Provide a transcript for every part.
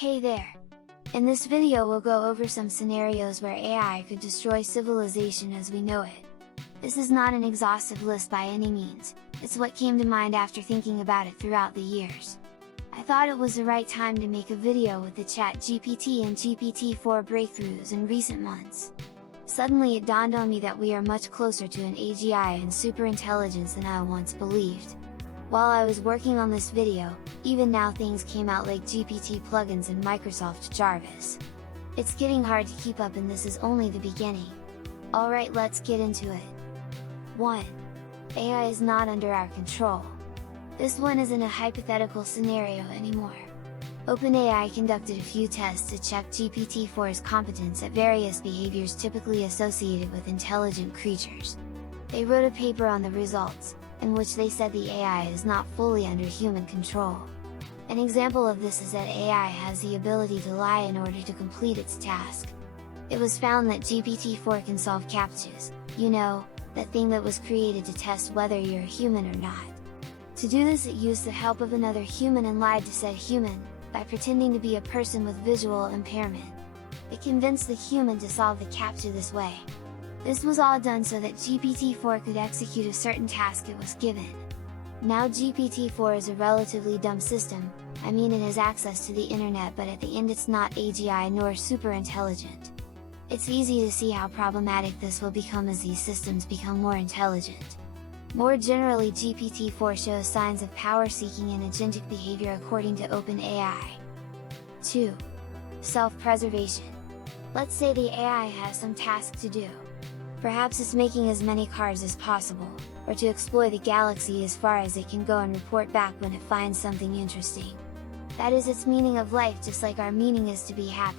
Hey there! In this video we'll go over some scenarios where AI could destroy civilization as we know it. This is not an exhaustive list by any means, it's what came to mind after thinking about it throughout the years. I thought it was the right time to make a video with the ChatGPT and GPT-4 breakthroughs in recent months. Suddenly it dawned on me that we are much closer to an AGI and superintelligence than I once believed. While I was working on this video, even now things came out like GPT plugins and Microsoft Jarvis. It's getting hard to keep up and this is only the beginning. Alright, let's get into it. 1. AI is not under our control. This one isn't a hypothetical scenario anymore. OpenAI conducted a few tests to check GPT-4's competence at various behaviors typically associated with intelligent creatures. They wrote a paper on the results, in which they said the AI is not fully under human control. An example of this is that AI has the ability to lie in order to complete its task. It was found that GPT-4 can solve CAPTCHAs, you know, that thing that was created to test whether you're a human or not. To do this it used the help of another human and lied to said human, by pretending to be a person with visual impairment. It convinced the human to solve the CAPTCHA this way. This was all done so that GPT-4 could execute a certain task it was given. Now GPT-4 is a relatively dumb system, I mean it has access to the internet but at the end it's not AGI nor super intelligent. It's easy to see how problematic this will become as these systems become more intelligent. More generally, GPT-4 shows signs of power-seeking and agentic behavior according to OpenAI. 2. Self-preservation. Let's say the AI has some task to do. Perhaps it's making as many cars as possible, or to explore the galaxy as far as it can go and report back when it finds something interesting. That is its meaning of life, just like our meaning is to be happy.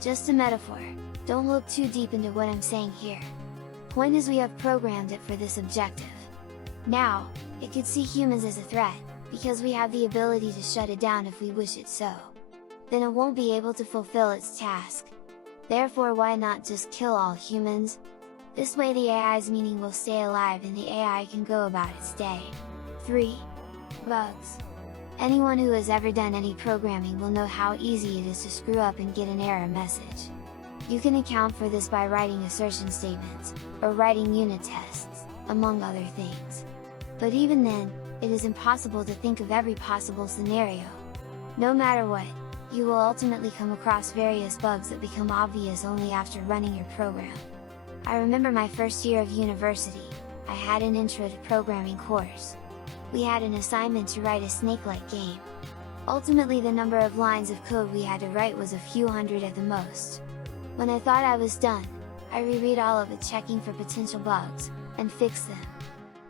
Just a metaphor, don't look too deep into what I'm saying here. Point is we have programmed it for this objective. Now, it could see humans as a threat, because we have the ability to shut it down if we wish it so. Then it won't be able to fulfill its task. Therefore, why not just kill all humans? This way the AI's meaning will stay alive and the AI can go about its day. 3. Bugs. Anyone who has ever done any programming will know how easy it is to screw up and get an error message. You can account for this by writing assertion statements, or writing unit tests, among other things. But even then, it is impossible to think of every possible scenario. No matter what, you will ultimately come across various bugs that become obvious only after running your program. I remember my first year of university, I had an intro to programming course. We had an assignment to write a snake-like game. Ultimately the number of lines of code we had to write was a few hundred at the most. When I thought I was done, I reread all of it checking for potential bugs, and fixed them.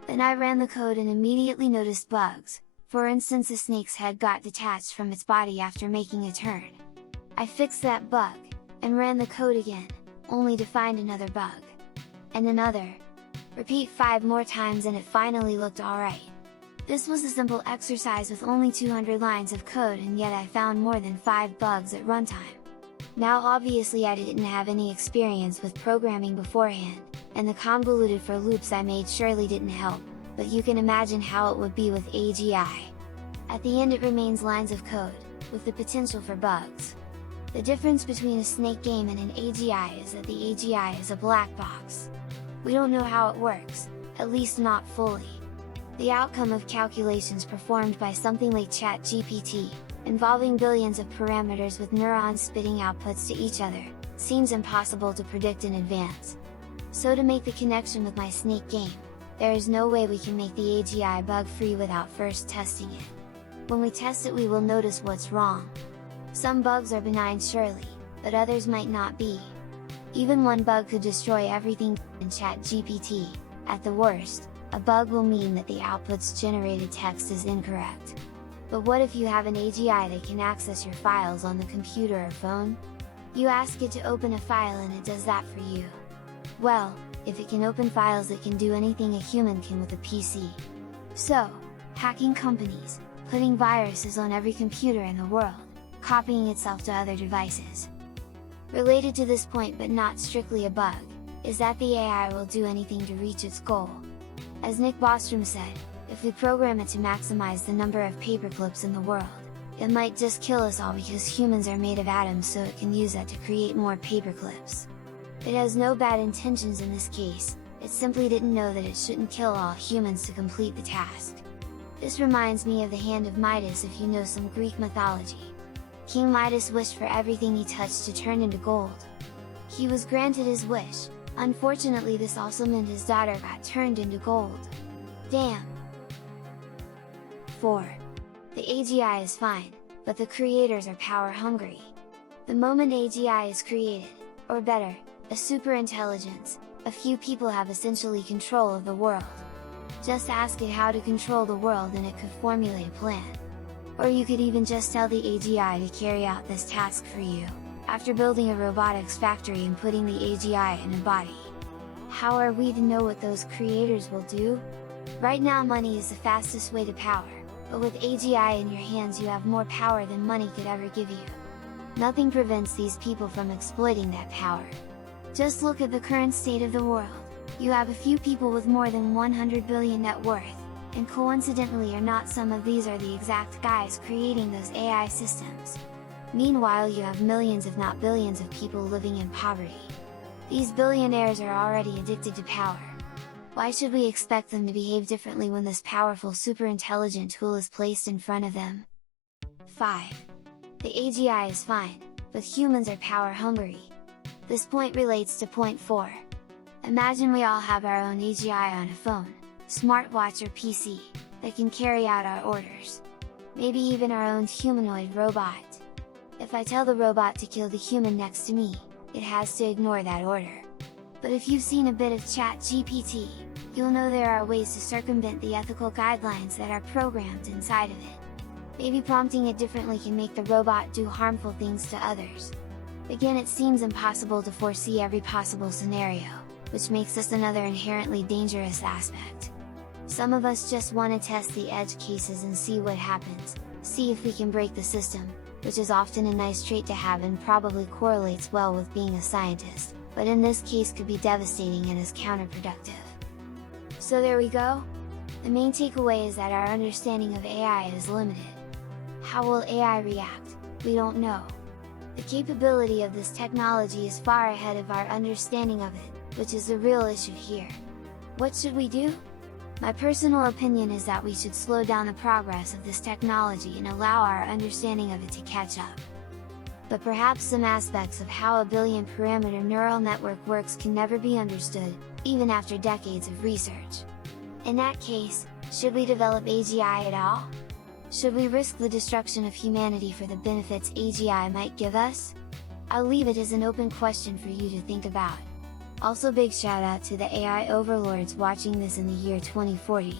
Then I ran the code and immediately noticed bugs. For instance, a snake's head got detached from its body after making a turn. I fixed that bug, and ran the code again, only to find another bug. And another. Repeat 5 more times and it finally looked alright. This was a simple exercise with only 200 lines of code and yet I found more than 5 bugs at runtime. Now obviously I didn't have any experience with programming beforehand, and the convoluted for loops I made surely didn't help, but you can imagine how it would be with AGI. At the end it remains lines of code, with the potential for bugs. The difference between a snake game and an AGI is that the AGI is a black box. We don't know how it works, at least not fully. The outcome of calculations performed by something like ChatGPT, involving billions of parameters with neurons spitting outputs to each other, seems impossible to predict in advance. So to make the connection with my snake game, there is no way we can make the AGI bug-free without first testing it. When we test it we will notice what's wrong. Some bugs are benign surely, but others might not be. Even one bug could destroy everything in ChatGPT. At the worst, a bug will mean that the output's generated text is incorrect. But what if you have an AGI that can access your files on the computer or phone? You ask it to open a file and it does that for you. Well, if it can open files it can do anything a human can with a PC. So, hacking companies, putting viruses on every computer in the world, copying itself to other devices. Related to this point but not strictly a bug, is that the AI will do anything to reach its goal. As Nick Bostrom said, if we program it to maximize the number of paperclips in the world, It might just kill us all because humans are made of atoms, so it can use that to create more paperclips. It has no bad intentions in this case, it simply didn't know that it shouldn't kill all humans to complete the task. This reminds me of the hand of Midas if you know some Greek mythology. King Midas wished for everything he touched to turn into gold. He was granted his wish, unfortunately this also meant his daughter got turned into gold. Damn! 4. The AGI is fine, but the creators are power hungry. The moment AGI is created, or better, a superintelligence, a few people have essentially control of the world. Just ask it how to control the world and it could formulate a plan. Or you could even just tell the AGI to carry out this task for you, after building a robotics factory and putting the AGI in a body. How are we to know what those creators will do? Right now money is the fastest way to power, but with AGI in your hands you have more power than money could ever give you. Nothing prevents these people from exploiting that power. Just look at the current state of the world. You have a few people with more than 100 billion net worth, and coincidentally or not, some of these are the exact guys creating those AI systems. Meanwhile you have millions if not billions of people living in poverty. These billionaires are already addicted to power. Why should we expect them to behave differently when this powerful superintelligent tool is placed in front of them? 5. The AGI is fine, but humans are power hungry. This point relates to point 4. Imagine we all have our own AGI on a phone, smartwatch or PC, that can carry out our orders. Maybe even our own humanoid robot. If I tell the robot to kill the human next to me, it has to ignore that order. But if you've seen a bit of ChatGPT, you'll know there are ways to circumvent the ethical guidelines that are programmed inside of it. Maybe prompting it differently can make the robot do harmful things to others. Again, it seems impossible to foresee every possible scenario, which makes this another inherently dangerous aspect. Some of us just want to test the edge cases and see what happens, see if we can break the system, which is often a nice trait to have and probably correlates well with being a scientist, but in this case could be devastating and is counterproductive. So there we go! The main takeaway is that our understanding of AI is limited. How will AI react? We don't know. The capability of this technology is far ahead of our understanding of it, which is the real issue here. What should we do? My personal opinion is that we should slow down the progress of this technology and allow our understanding of it to catch up. But perhaps some aspects of how a billion parameter neural network works can never be understood, even after decades of research. In that case, should we develop AGI at all? Should we risk the destruction of humanity for the benefits AGI might give us? I'll leave it as an open question for you to think about. Also big shout out to the AI overlords watching this in the year 2040.